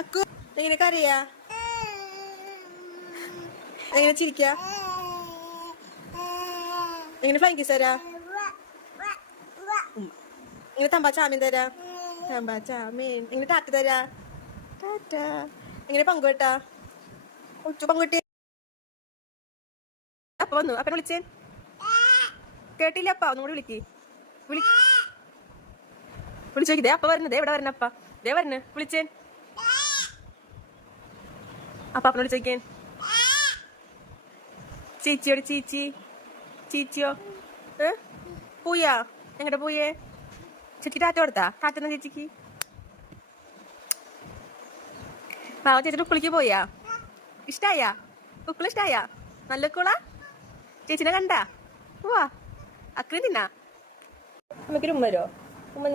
അക്കു എങ്ങനെ കരയാ? എങ്ങനെ ചിരിക്ക? എങ്ങനെ ഫ്ലൈങ് കിസ് തരാ? എങ്ങനെ തമ്പാ ചാമീൻ തരാ? തമ്പാ ചാമീൻ. എങ്ങനെ ടാറ്റ തരാ? ടാറ്റ. എങ്ങനെ പങ്കുവെട്ടാ? ഉച്ചു പങ്കുവെട്ടി. അപ്പ വന്നു. അപ്പനെ വിളിച്ചേ. കേട്ടില്ല അപ്പ? ഒന്നും കൂടി വിളിക്ക്. വിളിച്ചോക്കിതേ അപ്പ വരുന്നതേ. എവിടെ വരണ അപ്പ? ദേ വരണ. വിളിച്ചേ. അപ്പ അപ്പനെ വിളിച്ചോക്കേ. ചേച്ചിയോട് ചേച്ചി. ചേച്ചിയോ? പൂയാ? എങ്ങടെ പൂയേ? ചേച്ചിക്ക് ടാറ്റ കൊടുത്താ? ടാറ്റ എന്നാ ചേച്ചിക്ക്? പാവ ചേച്ചിയുടെ ഉക്കുളിക്ക് പോയാ? ഇഷ്ടായാ? ഉക്കുള ഇഷ്ടായാ? നല്ല ഉക്കുളാ? ചേച്ചിനെ കണ്ടാ? വാ അക്രി തിന്നാ? അമ്മക്കൊരു ഉമ്മ വരുമോ? ഉമ്മ